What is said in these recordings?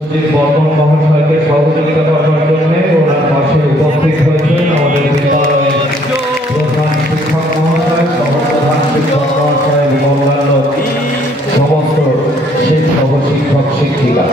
বর্তমান মহাশয়কে সহযোগিতা করার জন্য ওনার পাশে উপস্থিত হয়েছেন আমাদের বিদ্যালয়ের প্রধান শিক্ষক মহাশয়, সহপ্রধান শিক্ষক মহাশয় এবং অন্যান্য সমস্ত শিক্ষক শিক্ষিকা।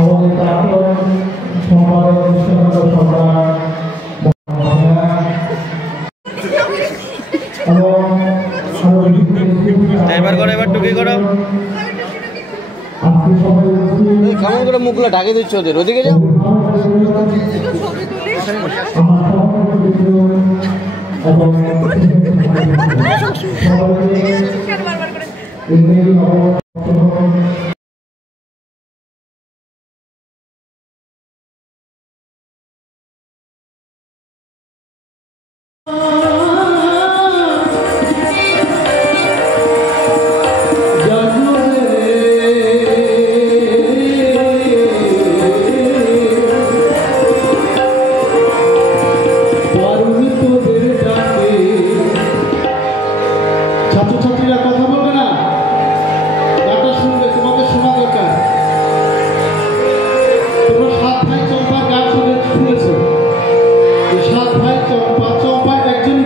আমাদের প্রাক্তন সম্পাদক সম্রাট এবার করো, এবার টুকি করো, কেমন করে মুখগুলো ঢাকে দিচ্ছ ওদের ওদিকে যাও। ছাত্রছাত্রীরা কথা বলবে না, গানটা শুনবে, তোমাদের শোনা দরকার। তোমরা সাত ভাই চম্পার গান শুনেছো। সাত ভাই চম্পা, চম্পা একজন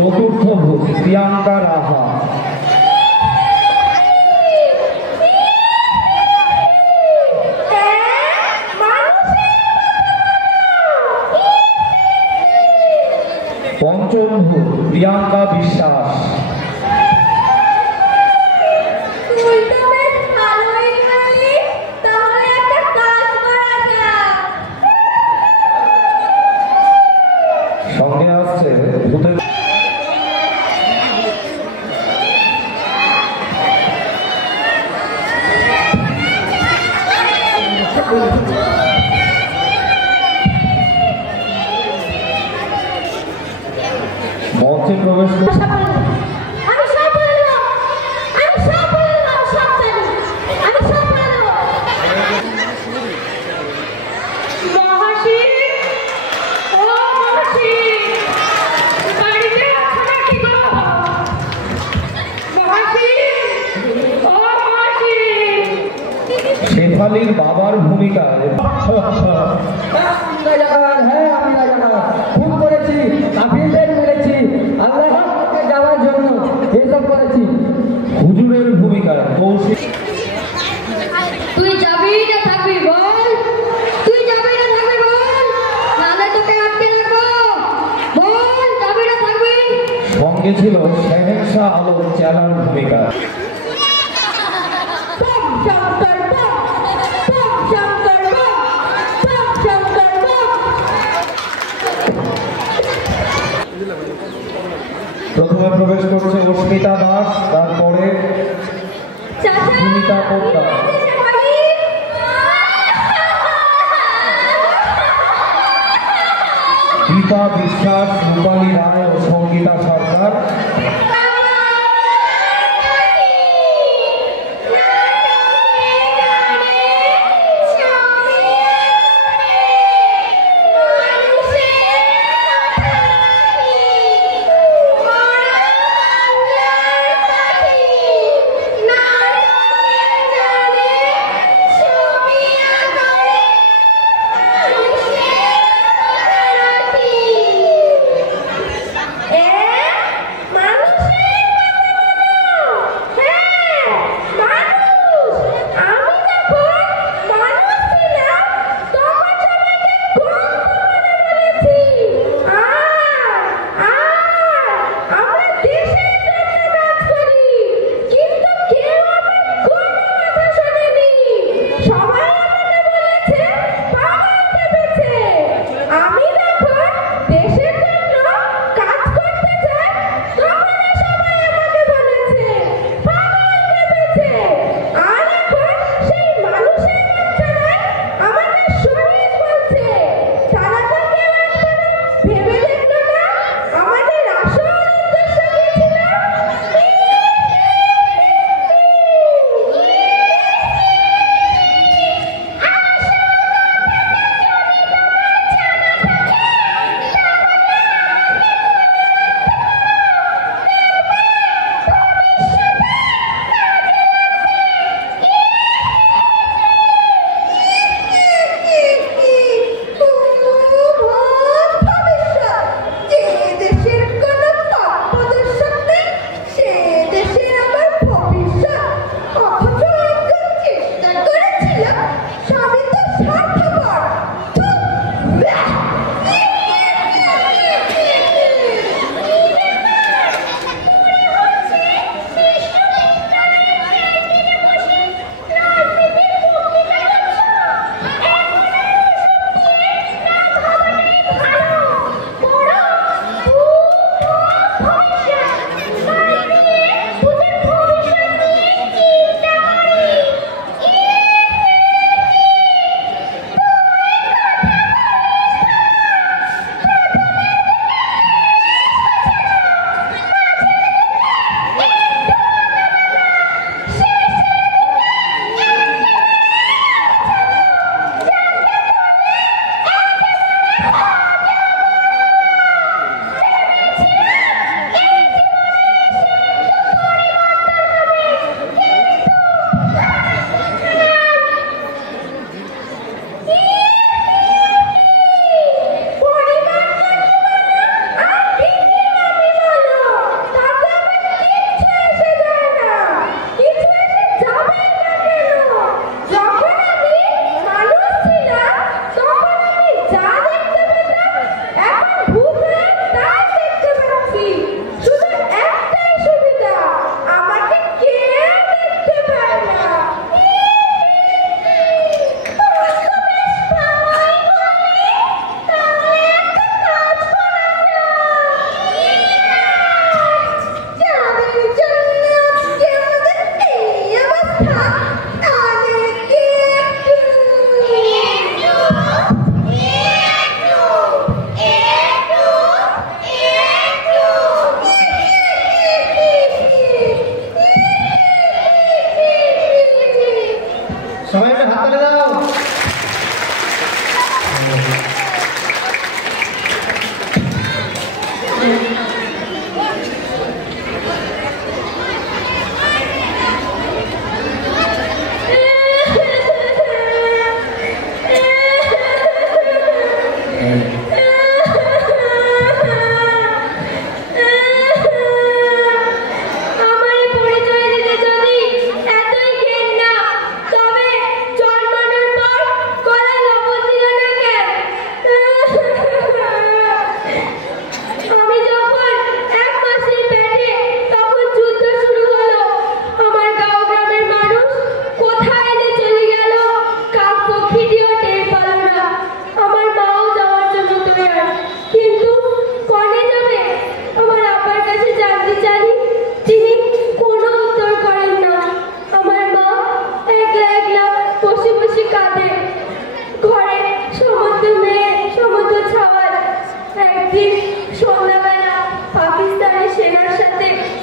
চতুর্থ ভূত প্রিয়াঙ্কা রাহা। পঞ্চম ভূত প্রিয়াঙ্কা বিশ্বাস। সঙ্গে আসছে ভূতের মঞ্চে প্রবেশ করছে শেফালির বাবার ভূমিকায়। খুন করেছি, কাফিরদের মেরেছি, আল্লাহকে যাওয়ার জন্য এসব করেছি। হুজুরের ভূমিকায় কৌশিক। তুই যাবি না থাকবি বল, তুই যাবি না থাকবি বল, নালে তোকে আটকে রাখবো, বল যাবি না থাকবি। সঙ্গে ছিল শেহেনশাহ আলম চেলার ভূমিকা। প্রথমে প্রবেশ করছে অস্মিতা দাস, তারপরে সুমিতা পোদ্দার, দীপা বিশ্বাস, রূপালী রায় ও সঙ্গীতা সরকার। এ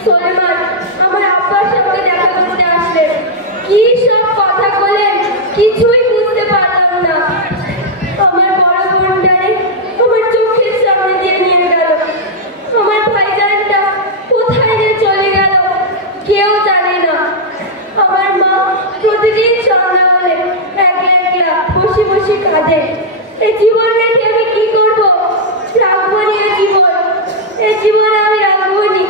সোলেমান আমার আব্বার সঙ্গে দেখা করতে আসলেন। কি সব কথা বলেন কিছুই বুঝতে পারলাম না। আমার বড় বোনটারে আমার চোখের সামনে দিয়ে নিয়ে গেল। আমার ভাইজানটা কোথায় যে চলে গেল কেউ জানে না। আমার মা প্রতিদিন সন্ধ্যা হলে একলা একলা বসে বসে কাঁদে। এই জীবন রেখে আমি কি করব? রাখবো নি এই জীবন, এই জীবন আমি রাখবো নি।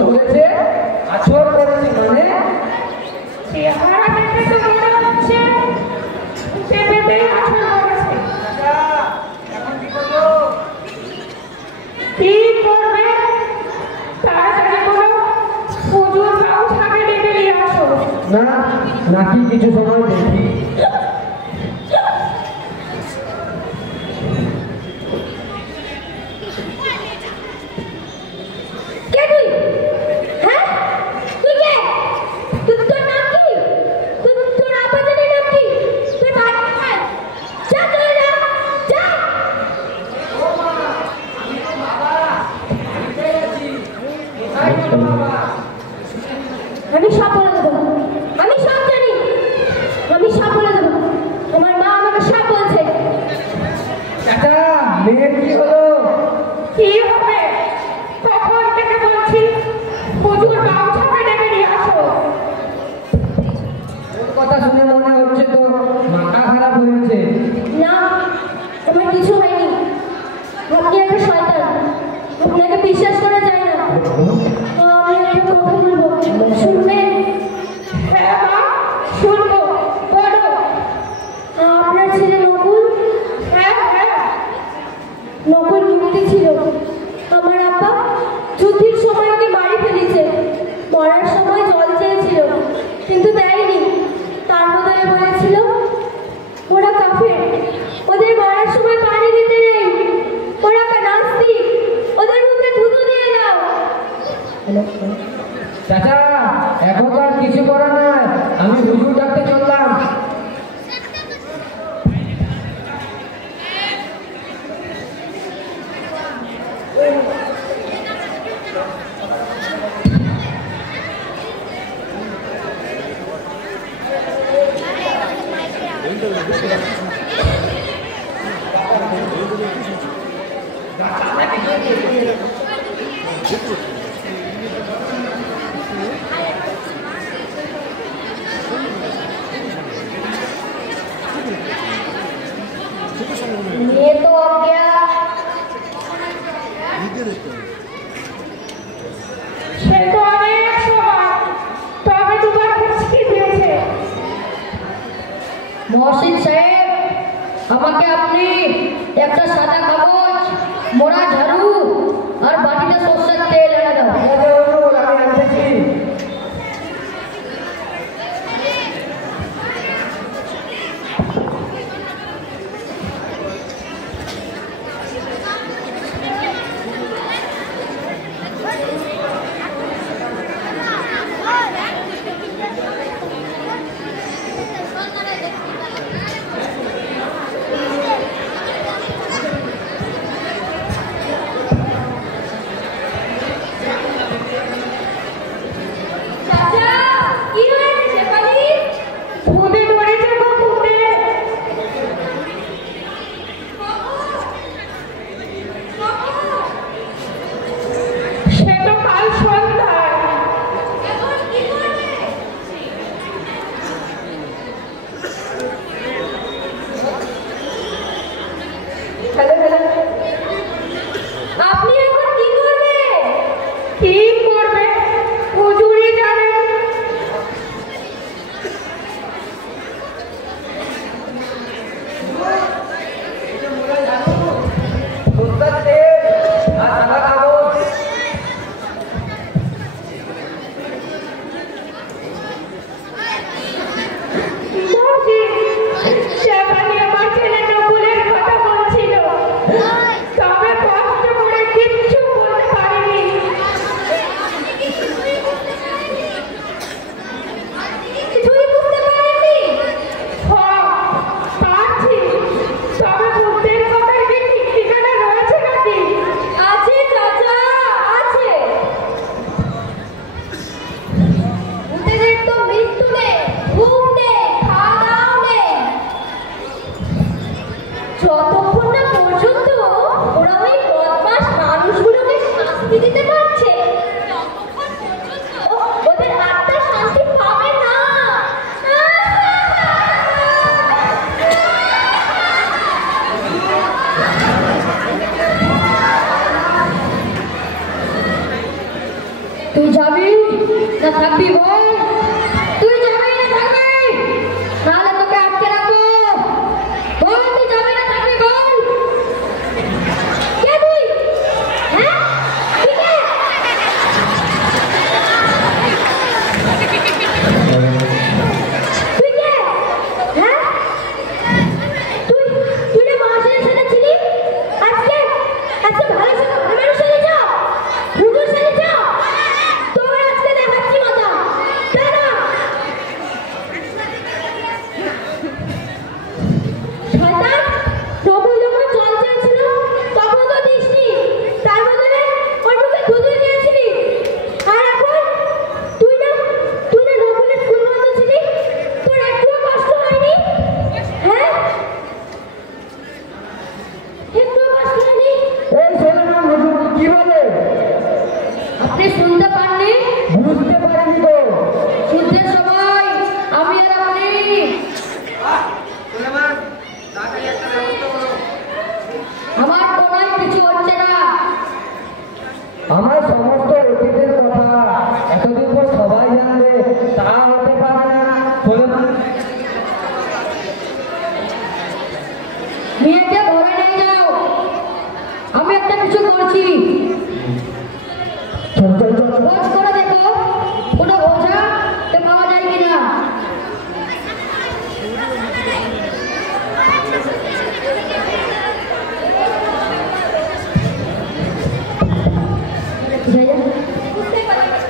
ধরেছে আছর করেছে মানে চেহারা দেখে তো মনে হচ্ছে সে পেটেই আছর করেছে। কি করবে? তাড়াতাড়ি করো, পুজোর ব্যবস্থাকে ডেকে নিয়ে আসো। না নাকি কিছু সময় দেখি। কে তুই? হ্যাঁ, তুই কে? তোর নাম কি? তোর আপাতনের নাম কি? তোর বাড়ি কোথায়? যা চলে যা, যা। আমি সব বলে দেবো, আমি সব জানি, আমি সব বলে দেবো। তোমার মা আমাকে সব বলছে। চাচা মেয়ের কি হলো? কি হবে? কখন থেকে বলছি পুজোর ব্যবস্থাকে ডেকে নিয়ে আসো। ওর কথা শুনে মনে হচ্ছে তো মাথা খারাপ হয়েছে। না, আমার কিছু হয়নি। আপনি একটা শয়তান, আপনাকে বিশ্বাস করা যায় না। আমি একটা কথা বলবো, শুনবেন? হ্যাঁ মা, শুনবো, বলো। আপনার ছেলে নকুল? হ্যাঁ হ্যাঁ, নকুল মুক্তি ছিল। আমার আব্বা যুদ্ধের সময় ওকে বাড়ি ফেলেছে। মরার সময় জল চেয়েছিল কিন্তু দেয়নি। তার বদলে বলেছিল ওরা কাফের, ওদের মারার সময় পানি দিতে নেই, ওরা নাস্তিক, ওদের মুখে ধুধু দিয়ে দাও। চাচা এখন তো আর কিছু করার নাই, আমি হুজুর ডাকতে চললাম। ये तो अब गया। সে তো অনেক সময়, তবে দুবার খুশকি দিয়েছে। মহসিন সাহেব, আমাকে আপনি একটা সাদা কাগজ, মোড়া ঝাড়ু আর বাটিতে সর্ষের তেল এনে দাও। আমি আনতেছি। চাচা, কি হয়েছে শেফালি? ভূতে ধরেছে গো, ভূতে। সে তো কাল সন্ধ্যায়। এখন কি করবে? আপনি এখন কি করবে? কি করবে হুজুরই জানেন। সর্ষের তেল আর সাদা কাগজ। শেফালি আমার ছেলে নকুলের কথা বলছিল, তবে কষ্ট করে কিচ্ছু বলতে পারিনি। কিছুই বুঝতে পারেননি? হ্যাঁ, পারছি। তবে ভূতের কথার কি ঠিক ঠিকানা রয়েছে নাকি? আছে চাচা, আছে। ভূতেদের তো মৃত্যু নেই, ঘুম নেই, খাওয়া দাওয়া নেই। যতক্ষণ না পর্যন্ত ওরা ওই বদমাস মানুষগুলোকে শাস্তি দিতে পারছে, ততক্ষণ পর্যন্ত ওদের আত্মা শান্তি পাবে না। তুই না থাকবি বল, তুই যাবি না থাকবি, নাহলে তোকে আটকে রাখবো। বল তুই যাবি না থাকবি বল। কে তুই? হ্যাঁ? তুই কে? তুই কে? হ্যাঁ? তুই না মহাশয়ের সাথে ছিলি? আজকে ভালো মানুষ সেজেছ? হুজুর সেজেছ? তোর আজকে দেখাচ্ছি মজা, তাই না? শয়তান, প্রভু যখন জল চাইছিল তখন তো দিসনি, তার বদলে ওর মুখে দুধ দিয়েছিলি। আর এখন তুই না নকুলের ফুল বন্ধ ছিলি, তোর একটুও কষ্ট হয়নি? হ্যাঁ, একটুও কষ্ট হয়নি? এই ছেলে না হুজুর কি বলে? আপনি শুনতে পাননি? বুঝতে পারিনি তো। যুদ্ধের সময় আমি আর আপনি। আমার কোনায় কিছু হচ্ছে না। আমার সমস্ত অতীতের কথা এতদিন পর সবাই জানবে, তা হতে পারে না। মেয়েকে ঘরে নিয়ে যাও, আমি একটা কিছু করছি। চল চল চল। খোঁজ করে দেখো কোনো ওঝা পাওয়া যায় কিনা। বুঝতে পারছি।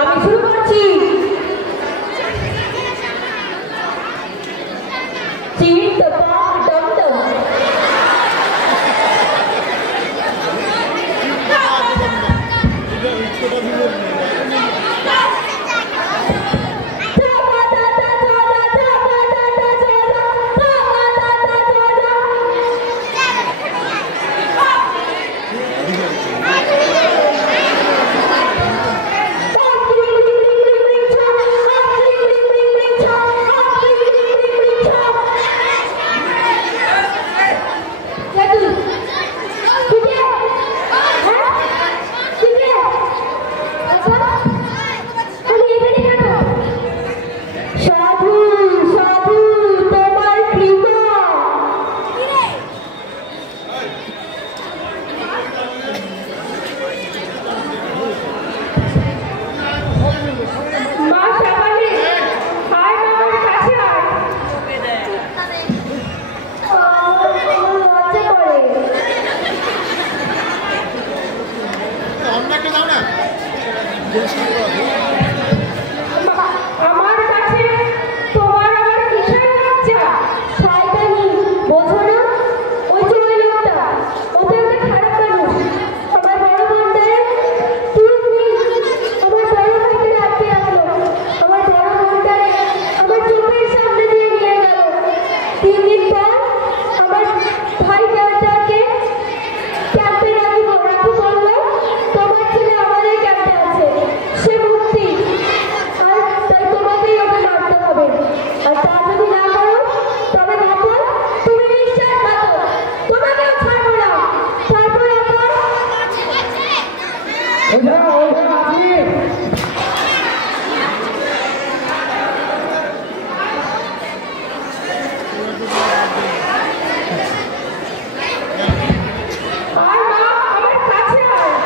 আমি শুরু করছি। আমার কাছে তোমার আবার কিসের লজ্জা? শয়তানি বোঝো না? ওই যে ওই লোকটা, ও তো একটা খারাপ মানুষ। আমার বড় বোনটারে 3 দিন আমার বড় ভাইকে রাখতে রাখলো। আমার বড় বোনটারে আমার চোখের সামনে দিয়ে নিয়ে গেল। 3 দিন পর আমার ভাই ক্যাপ্টেনকে ক্যাম্পে রাখবো বললো, তোমার ছেলে আমাদের ক্যাম্পে আছে, সে মুক্তি, আর তাই তোমাকেই ওকে মারতে হবে। আর তা যদি না করো তবে ভাবো তুমি বিশ্বাসঘাতক, তোমাকেও ছাড়বো না। তারপর এখন আর মা আমার কাছে আয়।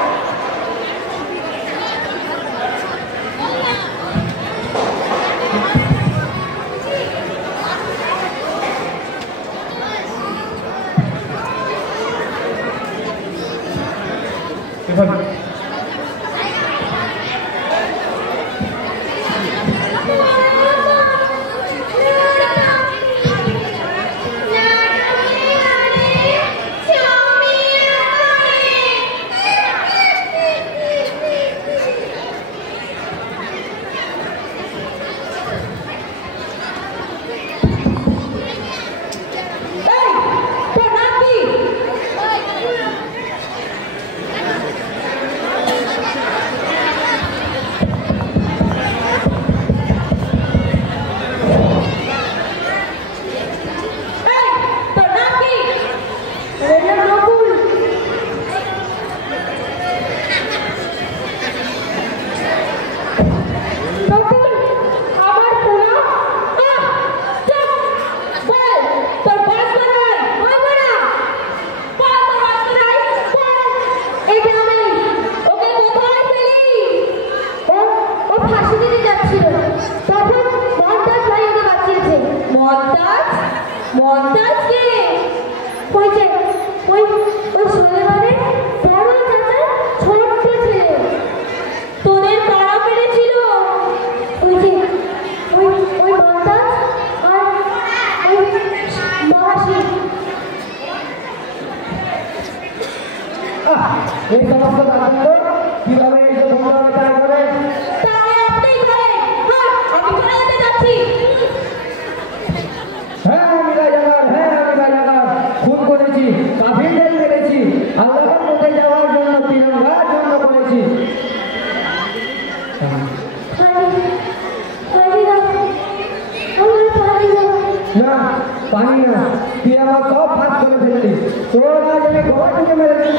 এই সমস্ত কাজগুলো কিভাবে এই যে বন্ধ তাই করে তাহলে আপনি করেন। হ্যাঁ, আমি চলে যেতে যাচ্ছি। হ্যাঁ আমি রাজাকার খুন করেছি, কাফিরদের মেরেছি, আল্লাহর পথে যাওয়ার জন্য তিরঙ্গার জন্য করেছি। না পানি না, তুই আমার সব ভাগ করে ফেললি, তোর আজ আমি ঘর থেকে মেরেছি।